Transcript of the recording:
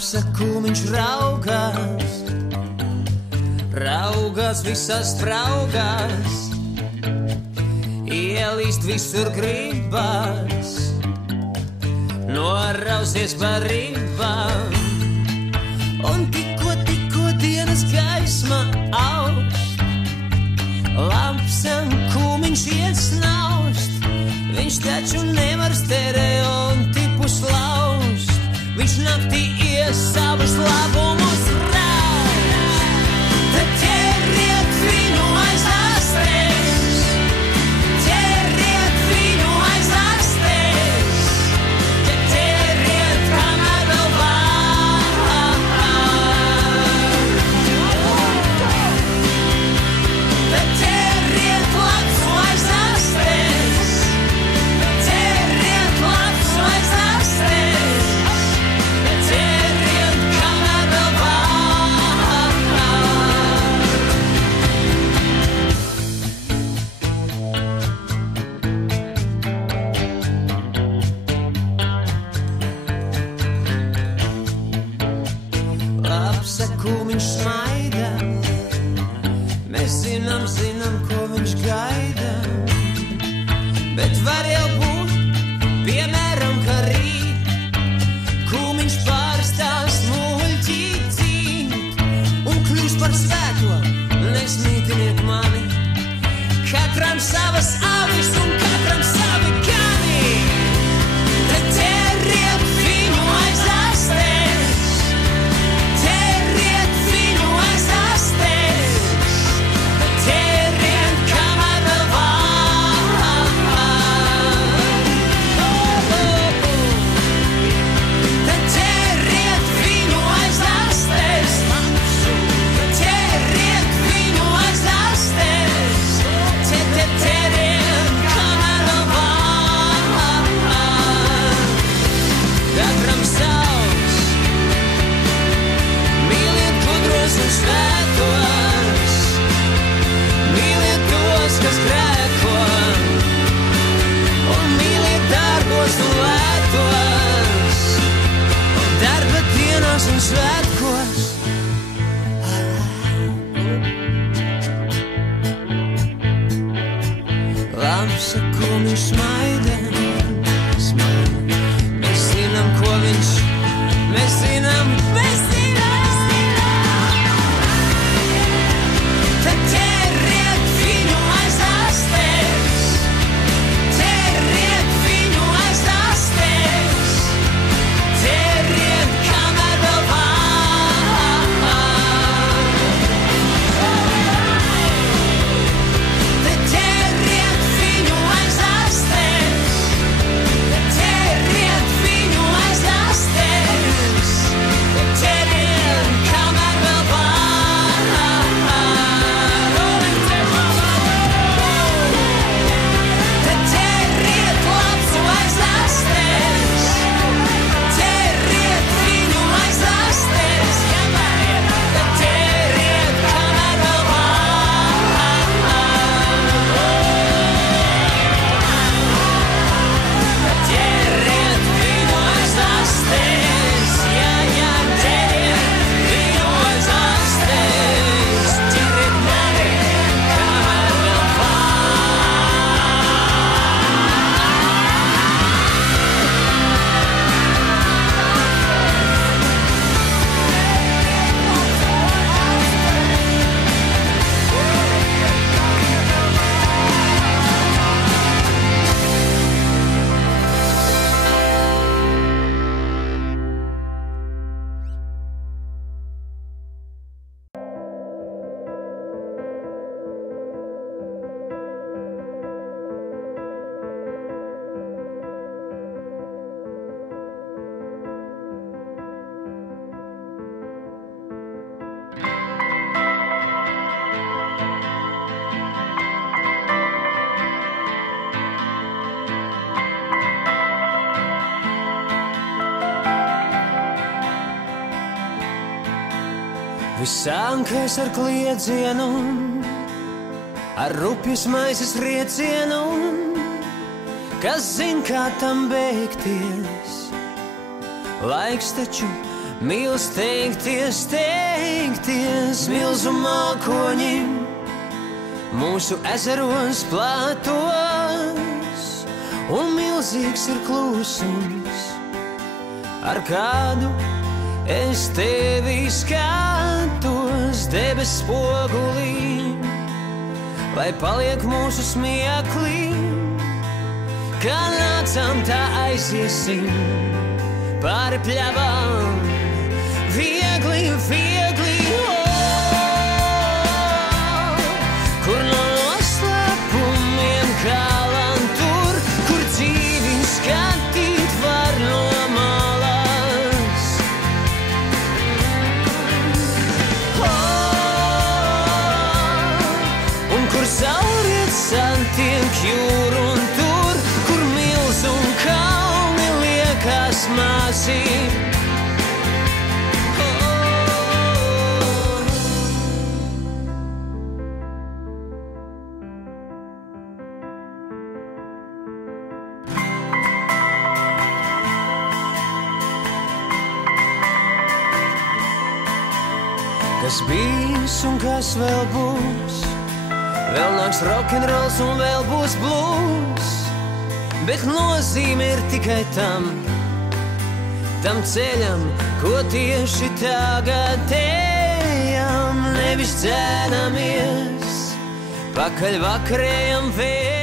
Apsakūmiņš raugās visās spraugās, ielīst visur gribas, norausies par ribām. Un tikko dienas gaisma augst, lapsakūmiņš iesnaust, viņš taču nevar stereotipus laust. Viņš naktī savus labumus raust, tad ķeriet viņu aiz astes, ķeriet viņu aiz astes, tad ķeriet, kamēr vēl var, tad ķeriet lapsu aiz astes, ķeriet lapsu aiz astes. Apsakūmiņš smaida, mēs zinām, ko viņš gaida, bet var jau būt, piemēram, ka rīt kūmiņš pārstās muļķīt dzīt un kļūs par svēto. Nesmītiniet mani, katram savas avis un katram savi gani, tad ķeriet viņu aiz astes, ķeriet viņu aiz astes, ķeriet, kamēr vēl var, tad ķeriet viņu aiz astes, ķeriet viņu aiz astes, ķeriet, kamēr vēl var, katram savs, mīliet gudros un svētos, mīliet tos, kas grēko, un mīliet dārgos un lētos, darba dienās un svētkos. Lapsakūmiņš smaida, mēs zinām, ko viņš, mēs zinām, tad ķeriet viņu aiz astes, ķeriet viņu aiz astes, ķeriet, kamēr vēl var, tad ķeriet viņu aiz astes, ķeriet viņu aiz astes, ķeriet, kamēr vēl var. Tad ķeriet lapsu aiz astes, ķeriet viņu aiz astes, tad ķeriet, kamēr vēl var. Ķeriet viņu aiz astes, ķeriet viņu aiz astes, ķeriet mani, kamēr vēl var. Viss sākas ar kliedzienu, ar rupjas maizes riecienu, kas zin, kā tam beigties. Laiks taču mīl steigties, steigties milzu mākoņim, mūsu ezeros plātos, un milzīgs ir klusums, ar kādu es tevi skatos debes spogulī, lai paliek mūsu smieklī, kā nācām tā aiziesim pāri pļavām, viegli, viegli, kur no noslēpumiem kalan tur, kur dzīvi skatīt var no malas. Un kur sauriet santiek jūru un tur, kur milz un kalni liekas mazi. Kas bijis un kas vēl būs, vēl nāks rokenrols un vēl būs blues, bet nozīme ir tikai tam ceļam, ko tieši tagad ejam, nevis dzēnamies pakaļ vakarējam vēl.